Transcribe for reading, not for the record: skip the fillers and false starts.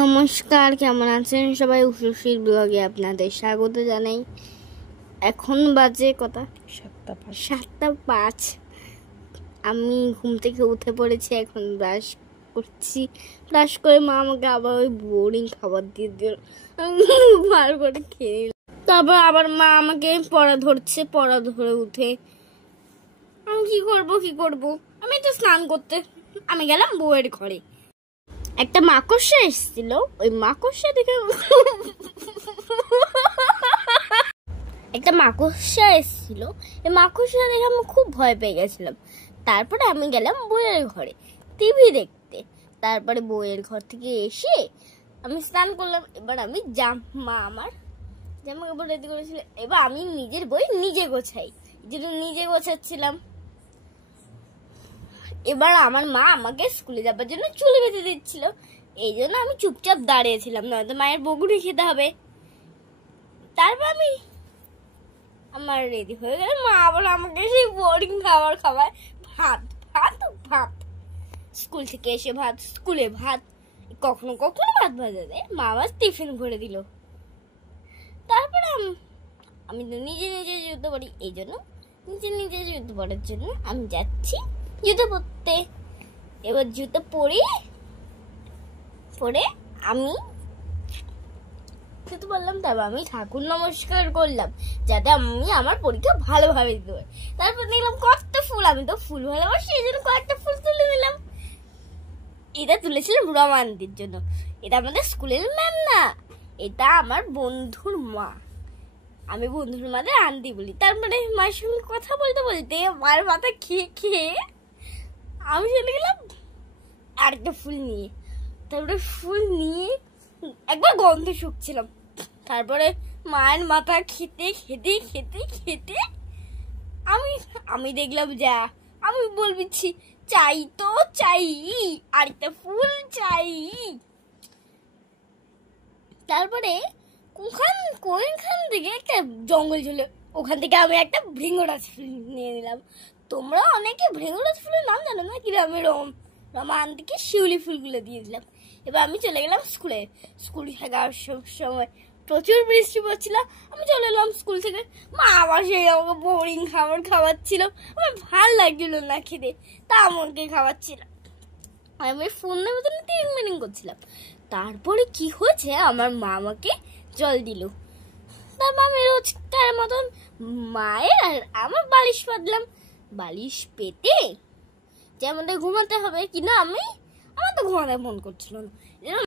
নমস্কার, কেমন আছেন সবাই? উষুশির ব্লগে আপনাদের স্বাগত জানাই। এখন বাজে কটা? 7:05। আমি ঘুম থেকে উঠে পড়েছি, এখন ব্রাশ করছি। ব্রাশ করে মা আমাকে আবার ওই বোরিং খাবার দিয়ে দিল, বার করে খেয়ে নিলাম। তারপর আবার মা আমাকে পড়া ধরছে, পড়া ধরে উঠে আমি কি করব, আমি তো স্নান করতে আমি গেলাম বউয়ের ঘরে। একটা মাকড়সা এসেছিল, ওই মাকড়সা দেখে আমি খুব ভয় পেয়ে গেছিলাম। তারপরে আমি গেলাম বউয়ের ঘরে টিভি দেখতে। তারপরে বউয়ের ঘর থেকে এসে আমি স্নান করলাম। এবার আমি মা আমার জামা কাপড় রেডি করেছিল, এবার আমি নিজের বই নিজে গোছাই, যেটা নিজে গোছাচ্ছিলাম। এবার আমার মা আমাকে স্কুলে যাবার জন্য চুল বেঁধে দিচ্ছিল, এই জন্য আমি চুপচাপ দাঁড়িয়েছিলাম, নয়তো মায়ের বকুনি খেতে হবে। তারপর আমি আমার রেডি হয়ে গেল, মা আবার আমাকে সেই বোরিং খাবার খাওয়ায়, ভাত ভাত ভাত। স্কুল থেকে এসে ভাত, স্কুলে ভাত, কখনো কখনো ভাত ভাজা দেয়, মা আবার টিফিন ভরে দিল। তারপরে আমি তো নিজে নিজে জুতো পরি, এই জন্য নিজে জুতো পরার জন্য আমি যাচ্ছি জুতো পরতে। এবার জুতো পরে আমি জুতো পরলাম, তারপর আমি ঠাকুর নমস্কার করলাম যাতে আমি আমার পরীক্ষা ভালোভাবে দিতে পারি। তারপর দেখলাম কত ফুল, আমি তো ফুল ভালোবাসি, এই জন্য কয়েকটা ফুল তুলে নিলাম। এটা তুলেছিলাম রমান্তির জন্য। এটা আমাদের স্কুলের ম্যাম না, এটা আমার বন্ধুর মা। আমি বন্ধুর মাদের আন্টি বলি। তারপরে মায়ের সঙ্গে কথা বলতে বলতে মায়ের মাথা খেয়ে আমি চলে গেলাম আরেকটা ফুল নিয়ে। তারপরে ফুল নিয়ে একবার গন্ধ শুকছিলাম। তারপরে মায়ের মাথা খেতে খেতে খেতে খেতে আমি দেখলাম যা আমি বলছি চাই তো চাই, আরেকটা ফুল চাই। তারপরে কোনখান থেকে একটা জঙ্গল ছিল, ওখান থেকে আমি একটা ভৃঙ্গরাজ ফুল নিয়ে নিলাম। তোমরা অনেকে ভৃঙ্গরাজ ফুলের নাম জানো না, কিন্তু আমি রোমান্টিকে শিউলি ফুলগুলো দিয়ে দিলাম। এবার আমি চলে গেলাম স্কুল থেকে আসার সময় প্রচুর বৃষ্টি পড়ছিল। আমি চলে এলাম স্কুল থেকে, মা আবার সেই আমাকে বোরিং খাবার খাওয়াচ্ছিল, আমার ভাল লাগছিল না খেতে, তা আমাকে খাওয়াচ্ছিল। আমি ফোনের মতন মিটিং করছিলাম। তারপরে কি হয়েছে, আমার মা আমাকে জল দিল। তারপর আমি রোজকার মতন মায়ের আর আমার বালিশ পাতলাম। বালিশ পেতে যে আমাদের ঘুমাতে হবে কিনা, আমার তো ঘুমাতে মন করছিল না।